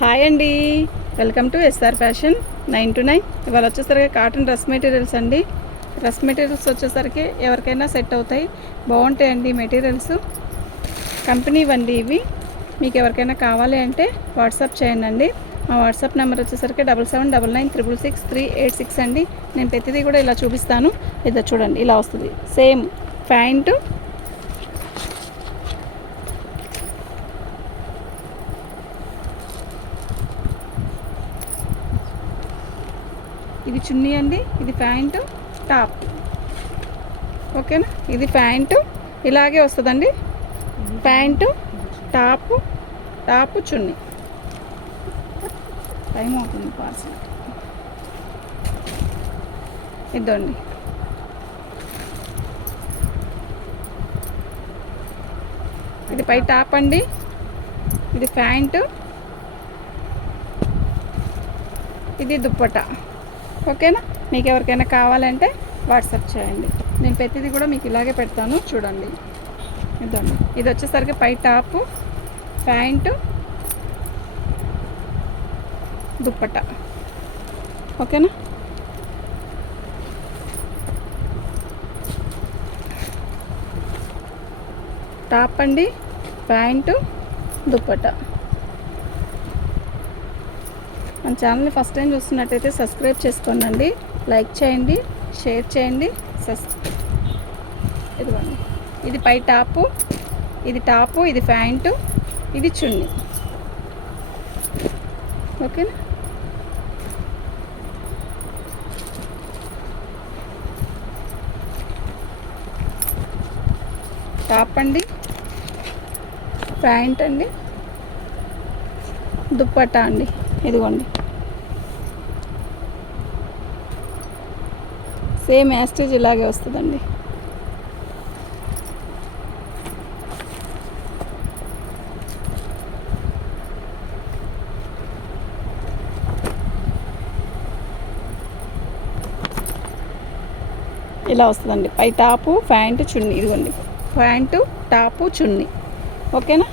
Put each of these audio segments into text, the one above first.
Hi అండి, welcome to SR fashion 9 to 9. ఇవాళ వచ్చేసరికి కాటన్ డ్రెస్ మెటీరియల్స్ అండి. డ్రెస్ మెటీరియల్స్ వచ్చేసరికి ఎవరికైనా సెట్ అవుతాయి, బాగుంటాయండి. మెటీరియల్స్ కంపెనీ వండి ఇవి. మీకు ఎవరికైనా కావాలి అంటే వాట్సాప్ చేయండి. మా వాట్సాప్ నెంబర్ వచ్చేసరికి 7799666386 అండి. నేను ప్రతిదీ కూడా ఇలా చూపిస్తాను. ఇదో చూడండి, ఇలా వస్తుంది. సేమ్ ప్యాంటు, ఇది చున్నీ అండి, ఇది ప్యాంటు, టాప్. ఓకేనా, ఇది ప్యాంటు ఇలాగే వస్తుందండి. ప్యాంటు, టాపు, టాపు, చున్నీ. టైం అవుతుంది పార్సల్. ఇద్దండి, ఇది పై టాప్ అండి, ఇది ప్యాంటు, ఇది దుప్పట. ఓకేనా, మీకు ఎవరికైనా కావాలంటే వాట్సాప్ చేయండి. నేను ప్రతిదీ కూడా మీకు ఇలాగే పెడతాను, చూడండి. ఇదండి, ఇది వచ్చేసరికి పై టాపు, ప్యాంటు, దుప్పట. ఓకేనా, టాప్ అండి, ప్యాంటు, దుప్పట. మన ఛానల్ని ఫస్ట్ టైం చూస్తున్నట్టయితే సబ్స్క్రైబ్ చేసుకోండి, లైక్ చేయండి, షేర్ చేయండి. ఇదిగోండి, ఇది పై టాపు, ఇది టాపు, ఇది ప్యాంటు, ఇది చున్నీ. ఓకేనా, టాప్ అండి, ప్యాంట్ అండి, దుప్పట్టా అండి. ఇదిగోండి, సేమ్ యాస్టేజ్ ఇలాగే వస్తుందండి. ఇలా వస్తుందండి, పై టాపు, ప్యాంటు, చున్నీ. ఇదిగోండి, ప్యాంటు, టాపు, చున్నీ. ఓకేనా,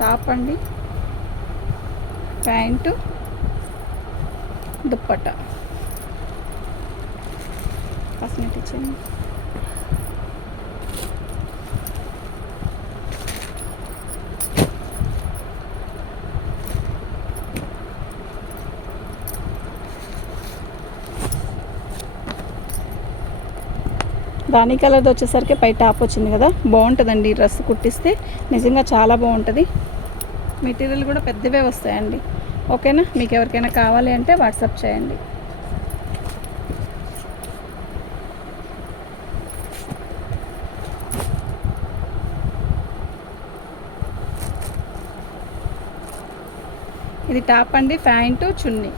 టాప్ అండి, ప్యాంటు, దుప్పట్ట. కాస్మెట్ ఇచ్చేయండి. రాణి కలర్ది వచ్చేసరికి పై టాప్ వచ్చింది కదా, బాగుంటుందండి. డ్రెస్ కుట్టిస్తే నిజంగా చాలా బాగుంటుంది. మెటీరియల్ కూడా పెద్దవే వస్తాయండి. ఓకేనా, మీకు ఎవరికైనా కావాలి అంటే వాట్సాప్ చేయండి. ఇది టాప్ అండి, ప్యాంటు, చున్నీ.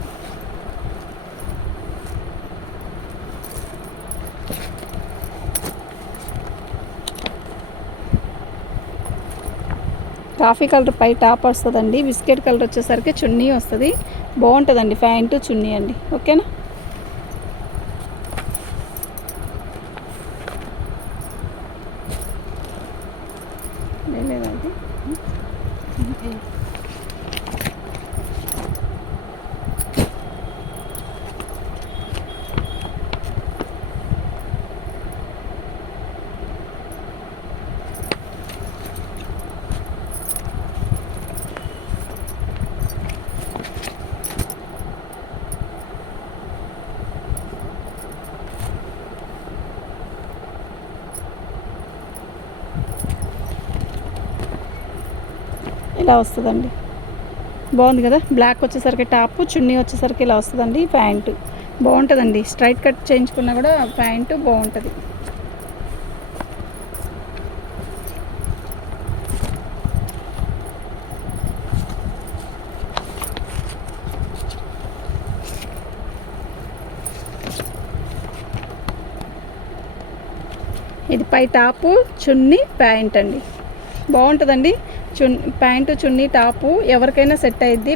కాఫీ కలర్ పై టాప్ వస్తుందండి, బిస్కెట్ కలర్ వచ్చేసరికి చున్నీ వస్తుంది. బాగుంటుందండి, ప్యాంటు, చున్నీ అండి. ఓకేనా, లేదండి. ఇలా వస్తుందండి, బాగుంది కదా. బ్లాక్ వచ్చేసరికి టాపు, చున్నీ వచ్చేసరికి ఇలా వస్తుందండి. ప్యాంటు బాగుంటుందండి, స్ట్రైట్ కట్ చేయించుకున్నా కూడా ప్యాంటు బాగుంటుంది. ఇది పై టాపు, చున్నీ, ప్యాంట్ అండి. బాగుంటుందండి. ప్యాంటు, చున్నీ, టాపు ఎవరికైనా సెట్ అయ్యిద్ది.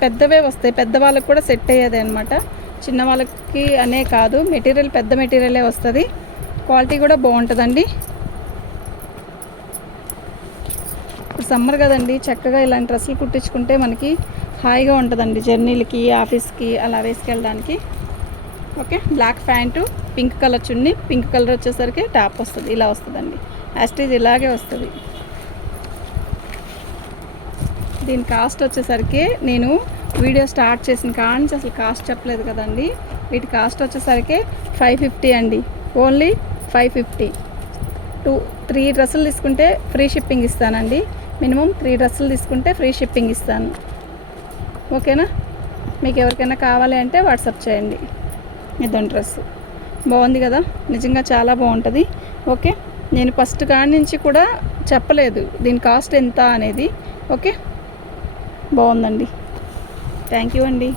పెద్దవే వస్తాయి, పెద్దవాళ్ళకి కూడా సెట్ అయ్యేది అనమాట. చిన్న వాళ్ళకి అనే కాదు, మెటీరియల్ పెద్ద మెటీరియలే వస్తుంది. క్వాలిటీ కూడా బాగుంటుందండి. ఇప్పుడు సమ్మర్ కదండి, చక్కగా ఇలాంటి డ్రెస్సులు కుట్టించుకుంటే మనకి హాయిగా ఉంటుందండి జర్నీలకి, ఆఫీస్కి అలా వేసుకెళ్ళడానికి. Okay, black pant, pink colour చున్నీ, పింక్ కలర్ వచ్చేసరికి టాప్ వస్తుంది. ఇలా వస్తుందండి, యాస్టీజ్ ఇలాగే వస్తుంది. దీని కాస్ట్ వచ్చేసరికి నేను వీడియో స్టార్ట్ చేసిన కాడి అసలు కాస్ట్ చెప్పలేదు కదండి. వీటి కాస్ట్ వచ్చేసరికి 550 అండి, ఓన్లీ 550. 3 డ్రెస్సులు తీసుకుంటే ఫ్రీ షిప్పింగ్ ఇస్తానండి. మినిమం 3 డ్రెస్సులు తీసుకుంటే ఫ్రీ షిప్పింగ్ ఇస్తాను. ఓకేనా? మీకు ఎవరికైనా కావాలి అంటే వాట్సాప్ చేయండి. ఇదండి డ్రెస్ బాగుంది కదా, నిజంగా చాలా బాగుంటుంది. ఓకే, నేను ఫస్ట్ కాడి నుంచి కూడా చెప్పలేదు దీని కాస్ట్ ఎంత అనేది. ఓకే, బాగుందండి. థ్యాంక్ యూ అండి.